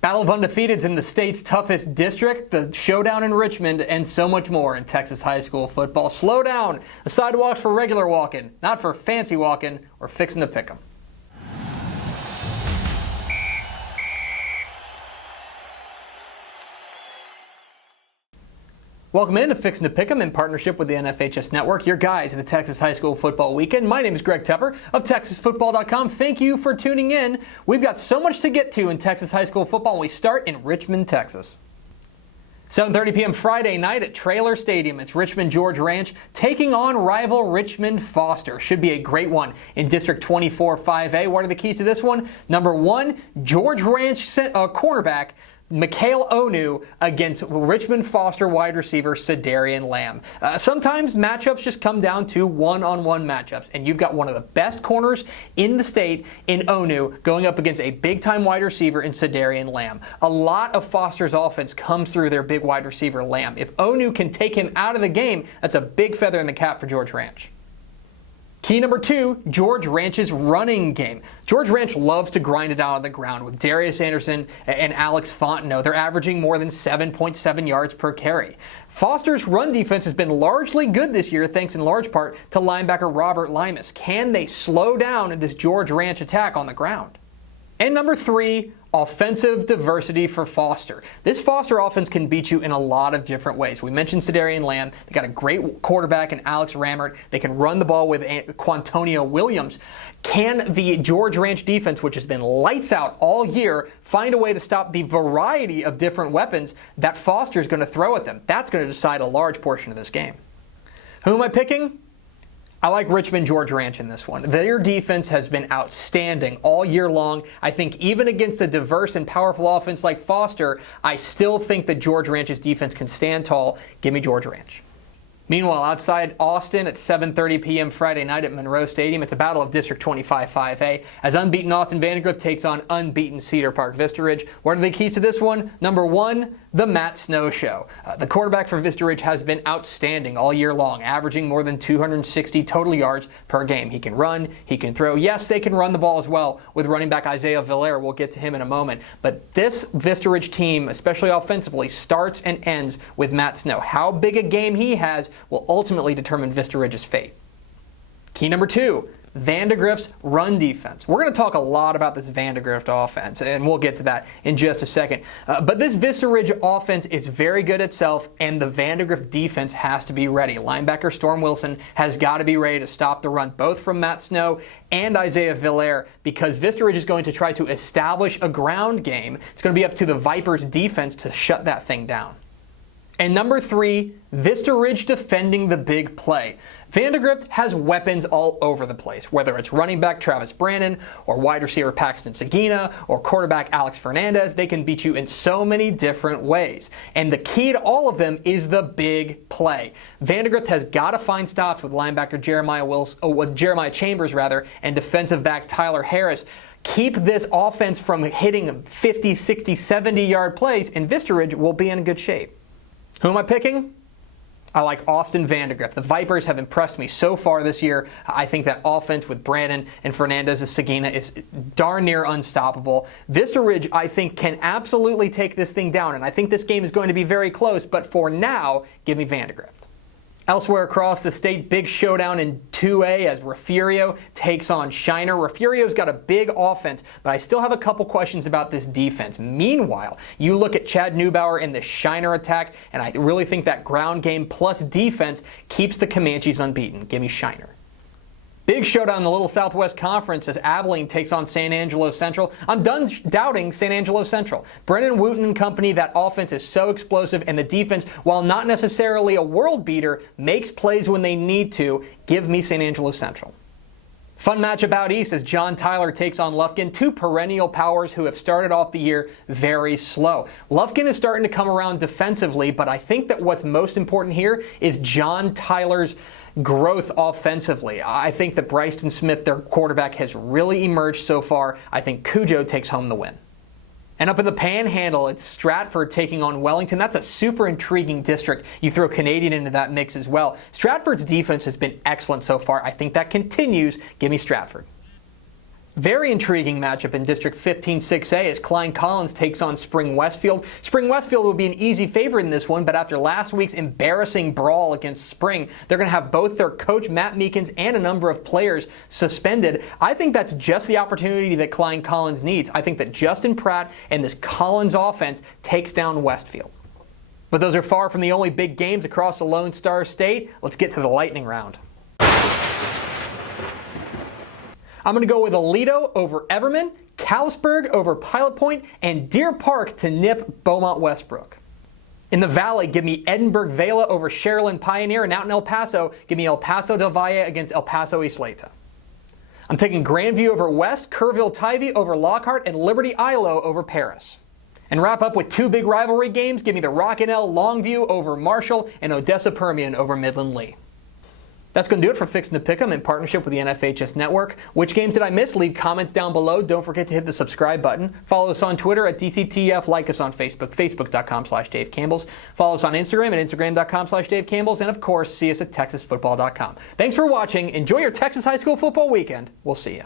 Battle of Undefeateds in the state's toughest district, the showdown in Richmond, and so much more in Texas high school football. Slow down. The sidewalk's for regular walking, not for fancy walking or fixing to pick 'em. Welcome in to Fixin to Pick'em in partnership with the NFHS Network, your guide to the Texas high school football weekend. My name is Greg Tepper of TexasFootball.com. Thank you for tuning in. We've got so much to get to in Texas high school football, and we start in Richmond, Texas. 7:30 p.m. Friday night at Traylor Stadium. It's Richmond George Ranch taking on rival Richmond Foster. Should be a great one in District 24 5A. What are the keys to this one? Number one, George Ranch cornerback Mikial against Richmond Foster wide receiver Cederian Lamb. Sometimes matchups just come down to one-on-one matchups, and you've got one of the best corners in the state in Onu going up against a big-time wide receiver in Cederian Lamb. A lot of Foster's offense comes through their big wide receiver Lamb. If Onu can take him out of the game, that's a big feather in the cap for George Ranch. Key number two, George Ranch's running game. George Ranch loves to grind it out on the ground with Darius Anderson and Alex Fontenot. They're averaging more than 7.7 yards per carry. Foster's run defense has been largely good this year, thanks in large part to linebacker Robert Limas. Can they slow down this George Ranch attack on the ground? And number three, offensive diversity for Foster. This Foster offense can beat you in a lot of different ways. We mentioned Cederian Lamb. They got a great quarterback in Alex Rammert. They can run the ball with Quantonio Williams. Can the George Ranch defense, which has been lights out all year, find a way to stop the variety of different weapons that Foster is going to throw at them? That's going to decide a large portion of this game. Who am I picking? I like Richmond George Ranch in this one. Their defense has been outstanding all year long. I think even against a diverse and powerful offense like Foster, I still think that George Ranch's defense can stand tall. Give me George Ranch. Meanwhile, outside Austin at 7:30 p.m. Friday night at Monroe Stadium, it's a battle of District 25 5A as unbeaten Austin Vandegrift takes on unbeaten Cedar Park Vista Ridge. What are the keys to this one? Number one, the Matt Snow Show. The quarterback for Vista Ridge has been outstanding all year long, averaging more than 260 total yards per game. He can run, he can throw. Yes, they can run the ball as well with running back Isaiah Villar. We'll get to him in a moment. But this Vista Ridge team, especially offensively, starts and ends with Matt Snow. How big a game he has will ultimately determine Vista Ridge's fate. Key number two, Vandegrift's run defense. We're going to talk a lot about this Vandegrift offense, and we'll get to that in just a second. But this Vista Ridge offense is very good itself, and the Vandegrift defense has to be ready. Linebacker Storm Wilson has got to be ready to stop the run, both from Matt Snow and Isaiah Villar, because Vista Ridge is going to try to establish a ground game. It's going to be up to the Vipers' defense to shut that thing down. And number three, Vista Ridge defending the big play. Vandegrift has weapons all over the place, whether it's running back Travis Brannon or wide receiver Paxton Sagina or quarterback Alex Fernandez. They can beat you in so many different ways. And the key to all of them is the big play. Vandegrift has got to find stops with linebacker Jeremiah Chambers and defensive back Tyler Harris. Keep this offense from hitting 50, 60, 70-yard plays, and Vista Ridge will be in good shape. Who am I picking? I like Austin Vandegrift. The Vipers have impressed me so far this year. I think that offense with Brannon and Fernandez as Sagina is darn near unstoppable. Vista Ridge, I think, can absolutely take this thing down, and I think this game is going to be very close, but for now, give me Vandegrift. Elsewhere across the state, big showdown in 2A as Refugio takes on Shiner. Refugio's got a big offense, but I still have a couple questions about this defense. Meanwhile, you look at Chad Neubauer in the Shiner attack, and I really think that ground game plus defense keeps the Comanches unbeaten. Give me Shiner. Big showdown in the Little Southwest Conference as Abilene takes on San Angelo Central. I'm done doubting San Angelo Central. Brennan Wooten and company, that offense is so explosive, and the defense, while not necessarily a world beater, makes plays when they need to. Give me San Angelo Central. Fun matchup out east as John Tyler takes on Lufkin, two perennial powers who have started off the year very slow. Lufkin is starting to come around defensively, but I think that what's most important here is John Tyler's growth offensively. I think that Bryson Smith, their quarterback, has really emerged so far. I think Cujo takes home the win. And up in the Panhandle, it's Stratford taking on Wellington. That's a super intriguing district. You throw Canadian into that mix as well. Stratford's defense has been excellent so far. I think that continues. Give me Stratford. Very intriguing matchup in District 15 6A as Klein Collins takes on Spring Westfield. Spring Westfield would be an easy favorite in this one, but after last week's embarrassing brawl against Spring, they're going to have both their coach Matt Meekins and a number of players suspended. I think that's just the opportunity that Klein Collins needs. I think that Justin Pratt and this Collins offense takes down Westfield. But those are far from the only big games across the Lone Star State. Let's get to the lightning round. I'm going to go with Aledo over Everman, Kalispberg over Pilot Point, and Deer Park to nip Beaumont Westbrook. In the Valley, give me Edinburgh Vela over Sherilyn Pioneer, and out in El Paso, give me El Paso del Valle against El Paso Isleta. I'm taking Grandview over West, Kerrville Tivy over Lockhart, and Liberty Ilo over Paris. And wrap up with two big rivalry games, give me the Rockinell Longview over Marshall, and Odessa Permian over Midland Lee. That's going to do it for Fixin to Pick'em in partnership with the NFHS Network. Which games did I miss? Leave comments down below. Don't forget to hit the subscribe button. Follow us on Twitter at DCTF. Like us on Facebook, facebook.com/Dave Campbell's. Follow us on Instagram at instagram.com/Dave Campbell's. And of course, see us at texasfootball.com. Thanks for watching. Enjoy your Texas high school football weekend. We'll see you.